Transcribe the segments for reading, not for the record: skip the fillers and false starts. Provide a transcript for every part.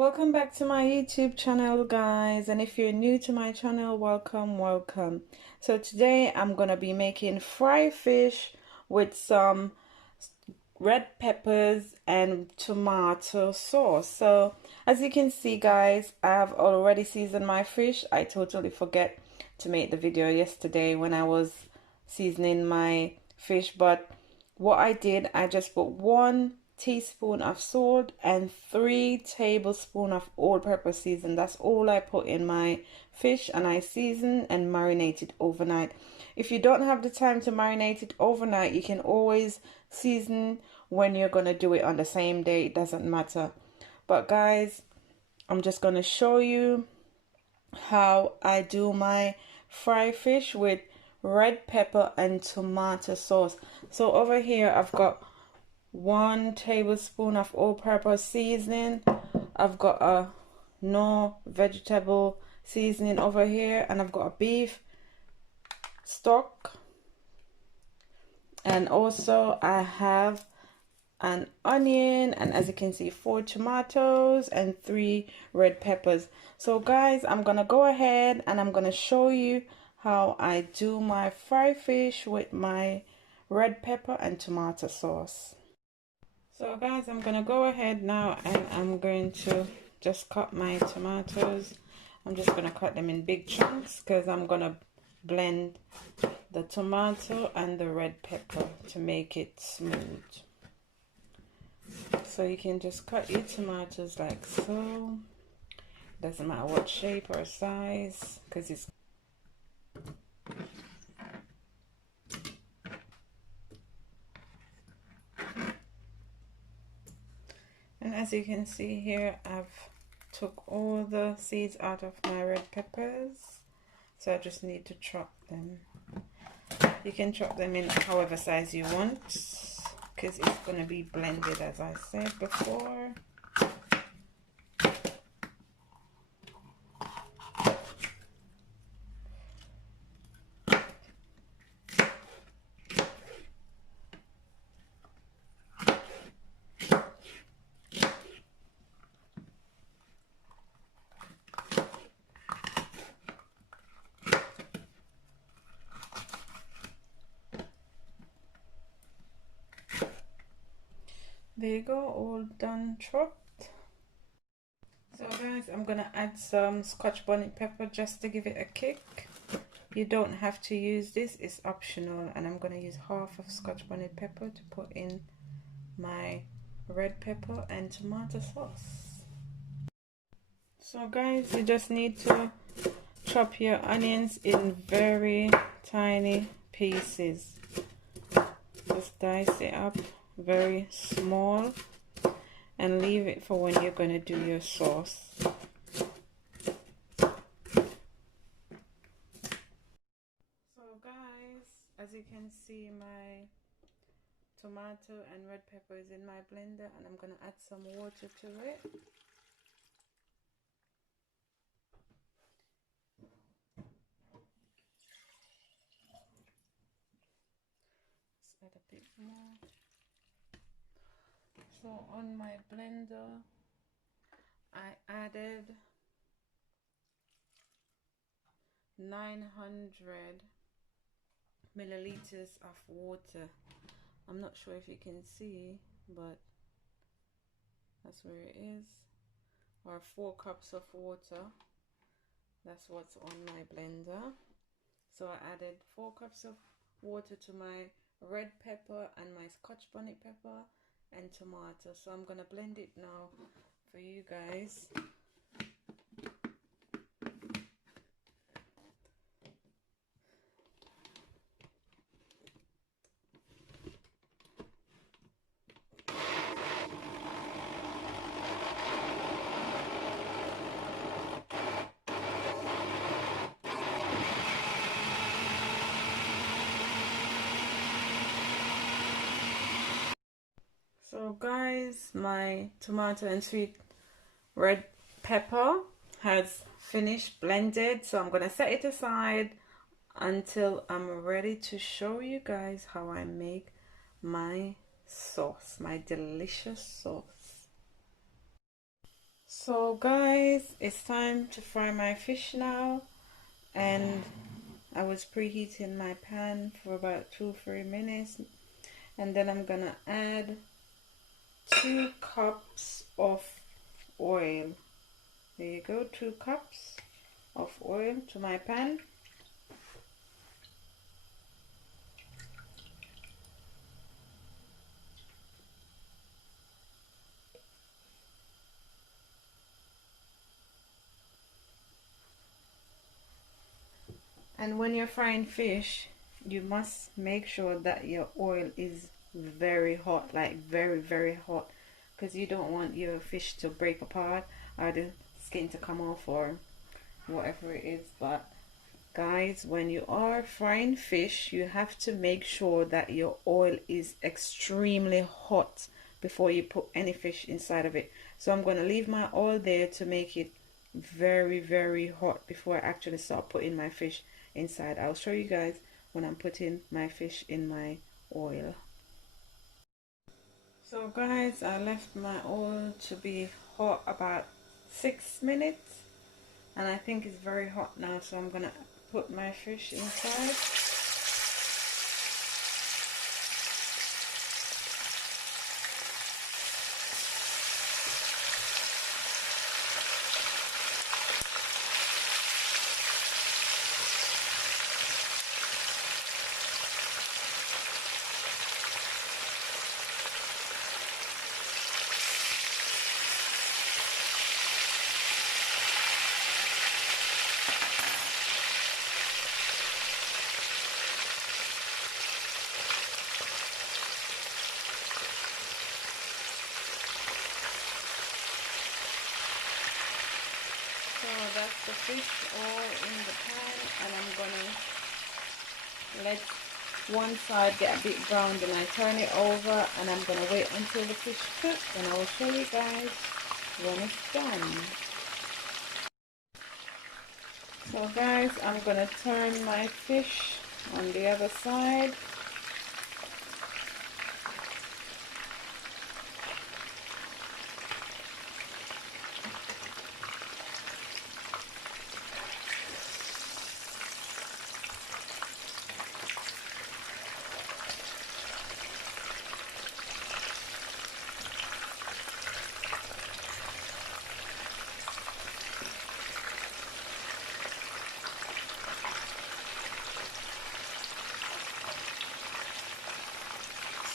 Welcome back to my YouTube channel, guys, and if you're new to my channel, welcome. So today I'm gonna be making fried fish with some red peppers and tomato sauce. So as you can see, guys, I have already seasoned my fish. I totally forget to make the video yesterday when I was seasoning my fish, but what I did, I just put 1 teaspoon of salt and 3 tablespoons of all-purpose season. That's all I put in my fish, and I season and marinate it overnight. If you don't have the time to marinate it overnight, you can always season when you're gonna do it on the same day. It doesn't matter. But guys, I'm just gonna show you how I do my fried fish with red pepper and tomato sauce. So over here I've got 1 tablespoon of all-purpose seasoning. I've got a no vegetable seasoning over here, and I've got a beef stock, and also I have an onion, and as you can see, 4 tomatoes and 3 red peppers. So guys, I'm gonna go ahead and I'm gonna show you how I do my fried fish with my red pepper and tomato sauce. So guys, I'm gonna go ahead now and I'm going to just cut my tomatoes. I'm just gonna cut them in big chunks because I'm gonna blend the tomato and the red pepper to make it smooth. So you can just cut your tomatoes like so. Doesn't matter what shape or size, because it's and as you can see here, I've took all the seeds out of my red peppers, so I just need to chop them. You can chop them in however size you want, because it's going to be blended as I said before. There you go, all done chopped. So guys, I'm gonna add some Scotch bonnet pepper just to give it a kick. You don't have to use this, it's optional, and I'm gonna use half of Scotch bonnet pepper to put in my red pepper and tomato sauce. So guys, you just need to chop your onions in very tiny pieces. Just dice it up very small and leave it for when you're going to do your sauce. So guys, as you can see, my tomato and red pepper is in my blender, and I'm going to add some water to it. Let's add a bit more. So on my blender, I added 900 milliliters of water. I'm not sure if you can see, but that's where it is. Or 4 cups of water. That's what's on my blender. So I added 4 cups of water to my red pepper and my Scotch bonnet pepper and tomato. So I'm gonna blend it now for you guys. So guys, my tomato and sweet red pepper has finished blended, so I'm gonna set it aside until I'm ready to show you guys how I make my sauce, my delicious sauce. So guys, it's time to fry my fish now, and I was preheating my pan for about 2-3 minutes, and then I'm gonna add 2 cups of oil. There you go, 2 cups of oil to my pan. And when you're frying fish, you must make sure that your oil is very hot, like very hot, because you don't want your fish to break apart or the skin to come off or whatever it is. But guys, when you are frying fish, you have to make sure that your oil is extremely hot before you put any fish inside of it. So I'm going to leave my oil there to make it very hot before I actually start putting my fish inside. I'll show you guys when I'm putting my fish in my oil. So guys, I left my oil to be hot about 6 minutes, and I think it's very hot now, so I'm gonna put my fish inside. So that's the fish all in the pan, and I'm gonna let one side get a bit brown, then I turn it over, and I'm gonna wait until the fish cooks, and I will show you guys when it's done. So guys, I'm gonna turn my fish on the other side.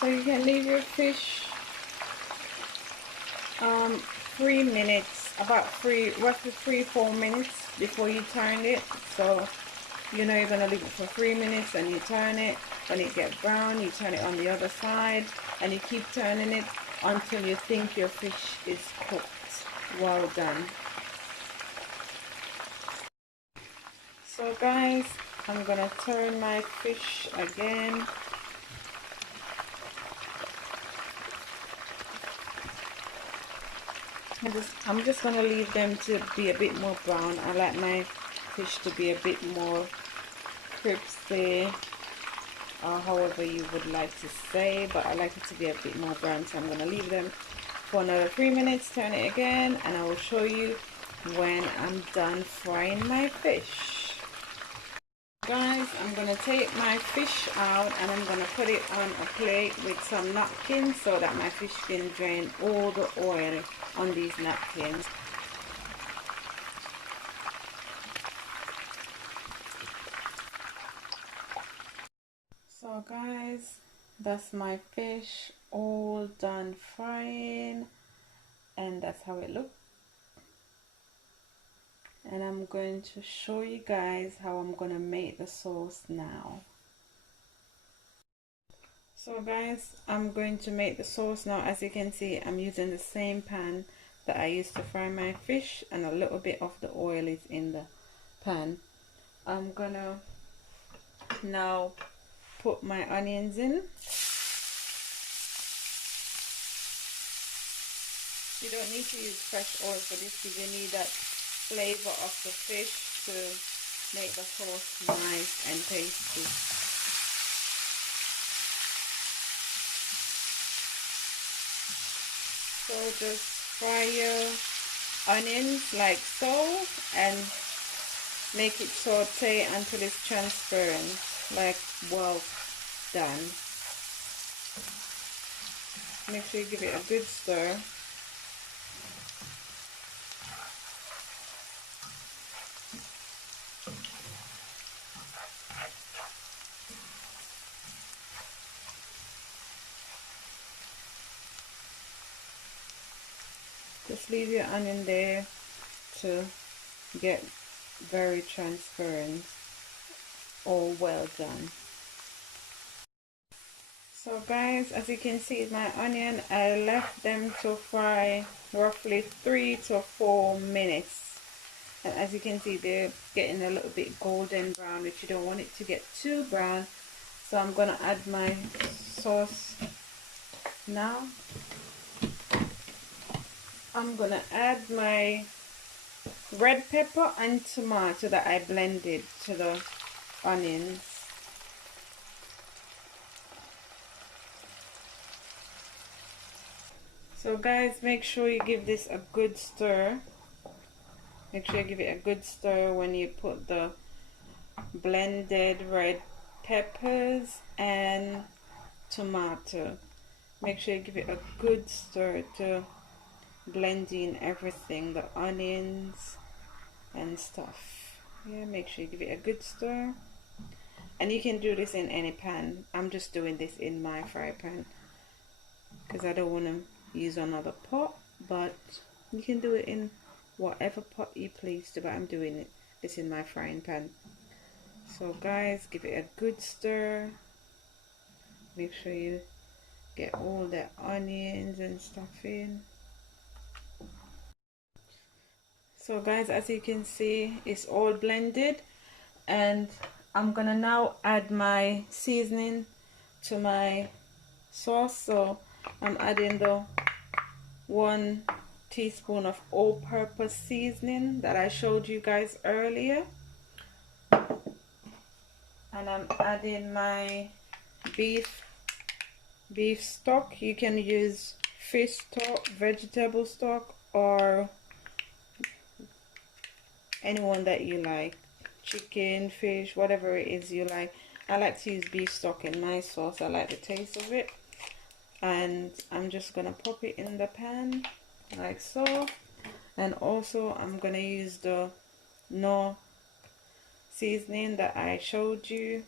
So you can leave your fish 3 minutes, about roughly 3-4 minutes before you turn it. So you know you're gonna leave it for 3 minutes, and you turn it. When it gets brown, you turn it on the other side, and you keep turning it until you think your fish is cooked. Well done. So guys, I'm gonna turn my fish again. I'm just gonna leave them to be a bit more brown. I like my fish to be a bit more crispy, or however you would like to say, but I like it to be a bit more brown. So I'm gonna leave them for another 3 minutes, turn it again, and I will show you when I'm done frying my fish. Guys, I'm gonna take my fish out, and I'm gonna put it on a plate with some napkins so that my fish can drain all the oil on these napkins. So guys, that's my fish all done frying, and that's how it looks. And I'm going to show you guys how I'm gonna make the sauce now. So guys, I'm going to make the sauce now. As you can see, I'm using the same pan that I used to fry my fish, and a little bit of the oil is in the pan. I'm gonna now put my onions in. You don't need to use fresh oil for this, because you need that flavor of the fish to make the sauce nice and tasty. So just fry your onions like so, and make it saute until it's transparent, like well done. Make sure you give it a good stir. Just leave your onion there to get very transparent. All well done. So guys, as you can see, my onion, I left them to fry roughly 3 to 4 minutes. And as you can see, they're getting a little bit golden brown, which you don't want it to get too brown. So I'm gonna add my sauce now. I'm gonna add my red pepper and tomato that I blended to the onions. So guys, make sure you give this a good stir. Make sure you give it a good stir when you put the blended red peppers and tomato. Make sure you give it a good stir to blend in everything, the onions and stuff. Yeah, make sure you give it a good stir. And you can do this in any pan. I'm just doing this in my fry pan because I don't want to use another pot, but you can do it in whatever pot you please to, but I'm doing this in my frying pan. So guys, give it a good stir. Make sure you get all the onions and stuff in. So guys, as you can see, it's all blended, and I'm gonna now add my seasoning to my sauce. So I'm adding the 1 teaspoon of all-purpose seasoning that I showed you guys earlier, and I'm adding my beef stock. You can use fish stock, vegetable stock, or anyone that you like, chicken, fish, whatever it is you like. I like to use beef stock in my sauce. I like the taste of it. And I'm just gonna pop it in the pan like so. And also I'm gonna use the no seasoning that I showed you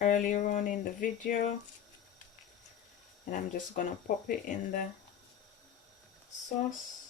earlier on in the video, and I'm just gonna pop it in the sauce.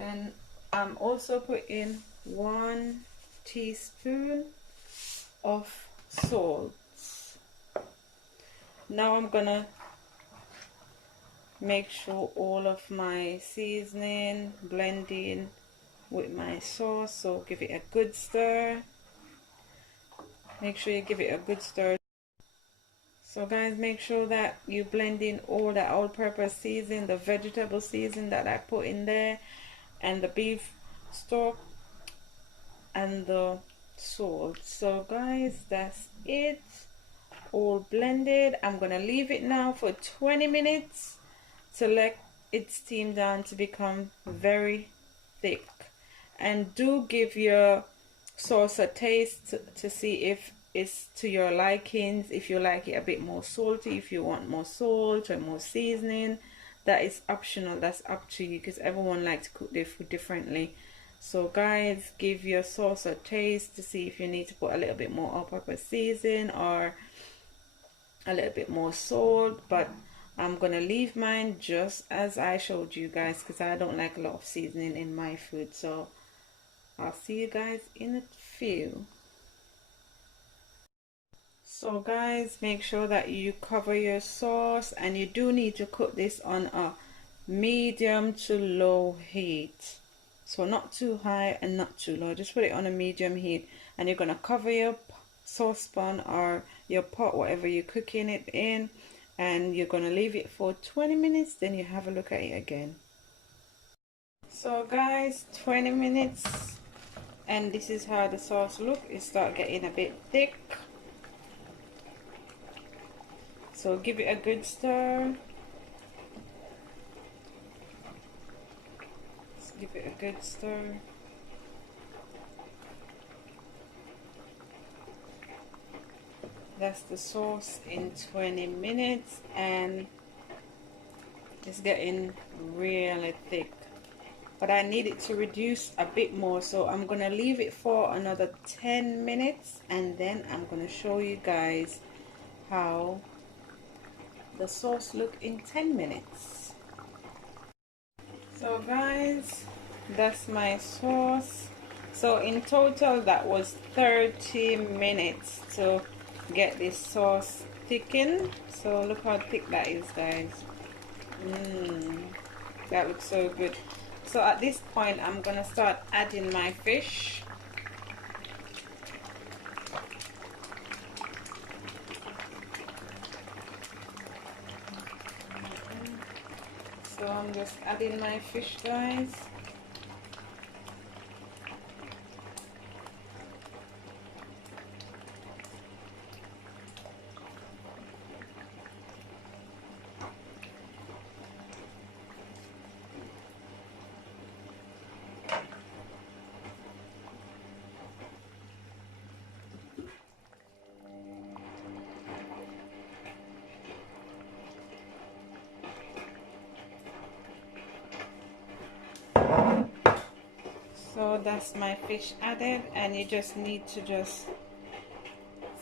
And I'm also putting 1 teaspoon of salt. Now I'm gonna make sure all of my seasoning blend in with my sauce. So give it a good stir. Make sure you give it a good stir. So guys, make sure that you blend in all the all-purpose seasoning, the vegetable seasoning that I put in there, and the beef stock and the salt. So guys, that's it, all blended. I'm gonna leave it now for 20 minutes to let it steam down to become very thick. And do give your sauce a taste to see if it's to your likings, if you like it a bit more salty, if you want more salt or more seasoning. That is optional, that's up to you, because everyone likes to cook their food differently. So guys, give your sauce a taste to see if you need to put a little bit more all-purpose seasoning or a little bit more salt. But I'm gonna leave mine just as I showed you guys, because I don't like a lot of seasoning in my food. So I'll see you guys in a few. So guys, make sure that you cover your sauce, and you do need to cook this on a medium to low heat. So not too high and not too low, just put it on a medium heat. And you're gonna cover your saucepan or your pot, whatever you're cooking it in, and you're gonna leave it for 20 minutes. Then you have a look at it again. So guys, 20 minutes And this is how the sauce look. It start getting a bit thick, so give it a good stir. Just give it a good stir. That's the sauce in 20 minutes, and it's getting really thick, but I need it to reduce a bit more, so I'm gonna leave it for another 10 minutes and then I'm gonna show you guys how the sauce look in 10 minutes. So guys, that's my sauce. So in total that was 30 minutes to get this sauce thickened. So look how thick that is, guys. That looks so good. So at this point I'm gonna start adding my fish. So I'm just adding my fish, guys. So that's my fish added, and you just need to just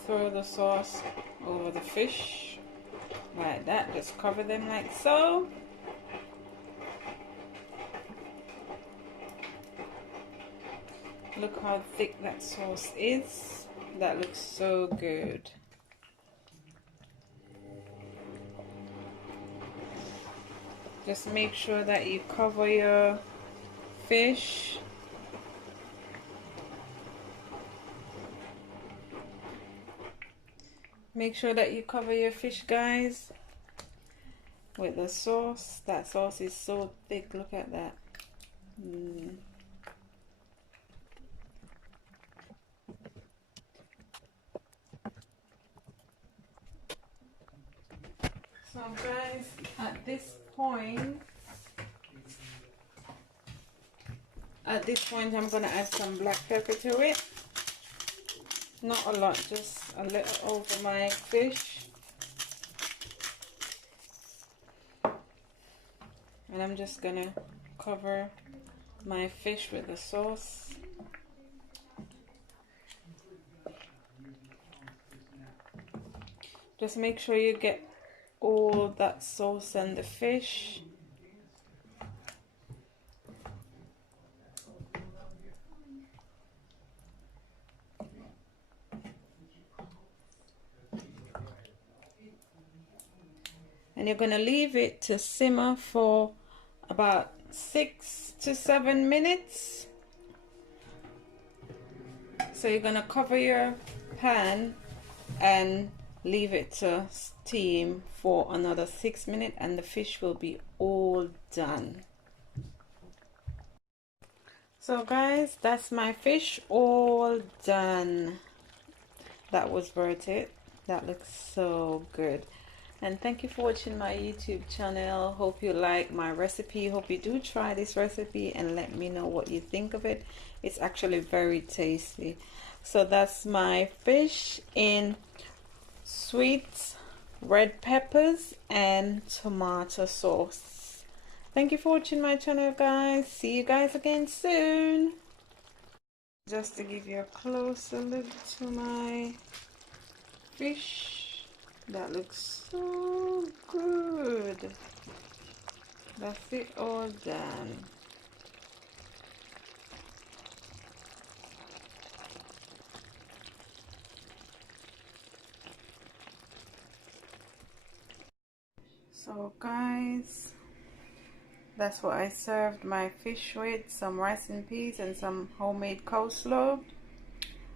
throw the sauce over the fish like that. Just cover them like so. Look how thick that sauce is. That looks so good. Just make sure that you cover your fish. Make sure that you cover your fish, guys, with the sauce. That sauce is so thick. Look at that. So guys, at this point I'm gonna add some black pepper to it. Not a lot, just a little over my fish. And I'm just gonna cover my fish with the sauce. Just make sure you get all that sauce and the fish. And you're gonna leave it to simmer for about 6 to 7 minutes. So you're gonna cover your pan and leave it to steam for another 6 minutes, and the fish will be all done. So guys, that's my fish all done. That was worth it. That looks so good. And thank you for watching my YouTube channel. Hope you like my recipe. Hope you do try this recipe and let me know what you think of it. It's actually very tasty. So that's my fish in sweet red peppers and tomato sauce. Thank you for watching my channel, guys. See you guys again soon. Just to give you a closer look to my fish. That looks so good. That's it all done. So guys, that's what I served my fish with, some rice and peas and some homemade coleslaw.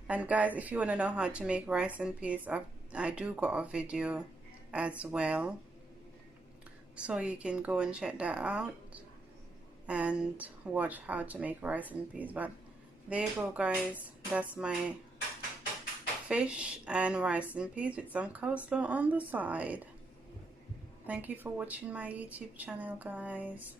And guys, if you want to know how to make rice and peas, I do got a video as well, so you can go and check that out and watch how to make rice and peas. But There you go, guys. That's my fish and rice and peas with some coleslaw on the side. Thank you for watching my YouTube channel, guys.